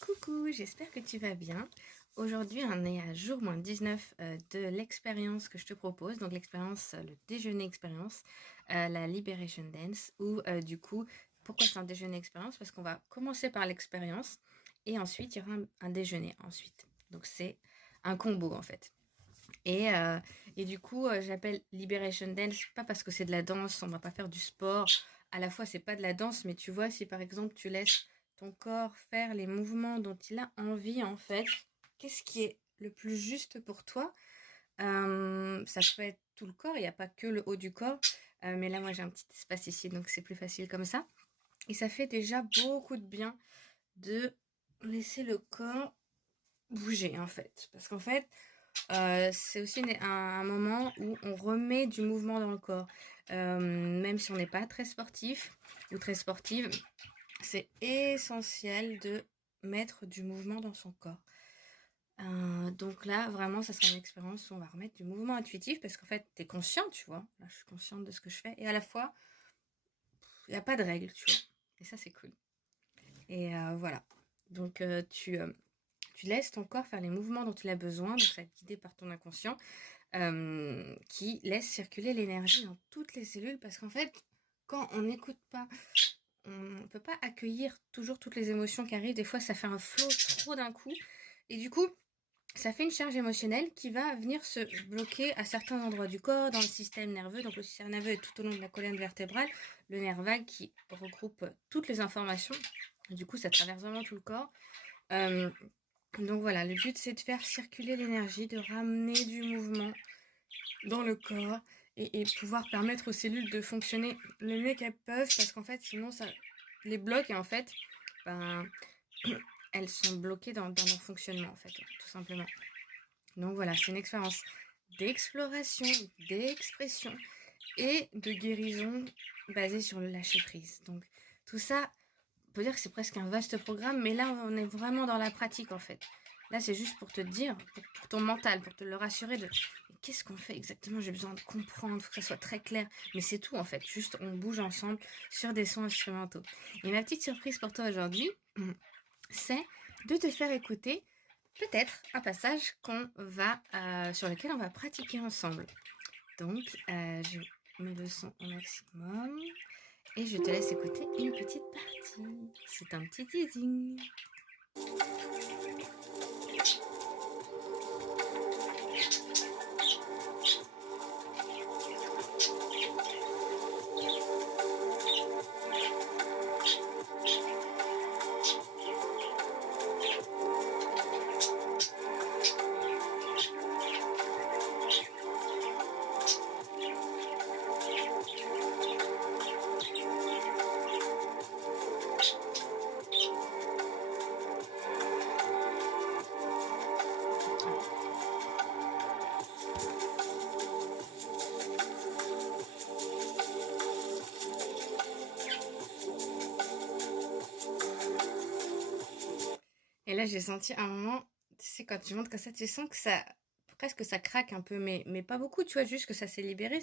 Coucou, j'espère que tu vas bien. Aujourd'hui, on est à jour moins 19 de l'expérience que je te propose. Donc l'expérience, le déjeuner expérience, la Liberation Dance. Ou du coup, pourquoi c'est un déjeuner expérience? Parce qu'on va commencer par l'expérience et ensuite il y aura un déjeuner ensuite. Donc c'est un combo en fait. Et, euh, et du coup, j'appelle Liberation Dance, pas parce que c'est de la danse, on va pas faire du sport. À la fois, c'est pas de la danse, mais tu vois, si par exemple tu laisses ton corps faire les mouvements dont il a envie, en fait, qu'est-ce qui est le plus juste pour toi? Ça peut être tout le corps, il n'y a pas que le haut du corps. Mais là, moi, j'ai un petit espace ici, donc c'est plus facile comme ça. Et ça fait déjà beaucoup de bien de laisser le corps bouger, en fait. Parce qu'en fait, c'est aussi un moment où on remet du mouvement dans le corps. Même si on n'est pas très sportif ou très sportive, c'est essentiel de mettre du mouvement dans son corps. Donc là, vraiment, ça sera une expérience où on va remettre du mouvement intuitif parce qu'en fait, tu es conscient, tu vois. Là, je suis consciente de ce que je fais. Et à la fois, il n'y a pas de règles, tu vois. Et ça, c'est cool. Et voilà. Donc, tu laisses ton corps faire les mouvements dont il a besoin. Donc, ça va être guidé par ton inconscient. Qui laisse circuler l'énergie dans toutes les cellules parce qu'en fait, quand on n'écoute pas, on ne peut pas accueillir toujours toutes les émotions qui arrivent. Des fois, ça fait un flot trop d'un coup. Et du coup, ça fait une charge émotionnelle qui va venir se bloquer à certains endroits du corps, dans le système nerveux. Donc, le système nerveux est tout au long de la colonne vertébrale, le nerf vague qui regroupe toutes les informations. Et du coup, ça traverse vraiment tout le corps. Donc voilà, le but c'est de faire circuler l'énergie, de ramener du mouvement dans le corps et pouvoir permettre aux cellules de fonctionner le mieux qu'elles peuvent parce qu'en fait sinon ça les bloque et en fait ben, elles sont bloquées dans leur fonctionnement en fait, tout simplement. Donc voilà, c'est une expérience d'exploration, d'expression et de guérison basée sur le lâcher prise. Donc tout ça, on peut dire que c'est presque un vaste programme, mais là on est vraiment dans la pratique en fait. Là, c'est juste pour te dire, pour ton mental, pour te le rassurer de qu'est-ce qu'on fait exactement, j'ai besoin de comprendre, faut que ça soit très clair. Mais c'est tout en fait, juste on bouge ensemble sur des sons instrumentaux. Et ma petite surprise pour toi aujourd'hui, c'est de te faire écouter peut-être un passage sur lequel on va pratiquer ensemble. Donc, je mets le son au maximum et je te laisse écouter une petite partie. C'est un petit teasing. Et là, j'ai senti un moment, tu sais, quand tu montes comme ça, tu sens que presque ça craque un peu, mais pas beaucoup, tu vois, juste que ça s'est libéré,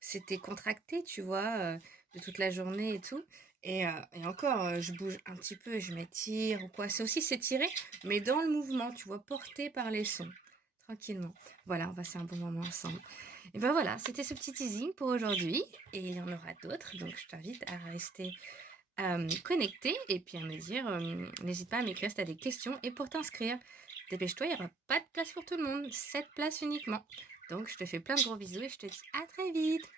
c'était contracté, tu vois, de toute la journée et tout. Et encore, je bouge un petit peu, je m'étire ou quoi. C'est aussi s'étirer, mais dans le mouvement, tu vois, porté par les sons, tranquillement. Voilà, on va passer un bon moment ensemble. Et ben voilà, c'était ce petit teasing pour aujourd'hui, et il y en aura d'autres, donc je t'invite à rester connecter et puis à me dire, n'hésite pas à m'écrire si tu as des questions et pour t'inscrire, dépêche-toi, il n'y aura pas de place pour tout le monde, 7 places uniquement. Donc je te fais plein de gros bisous et je te dis à très vite.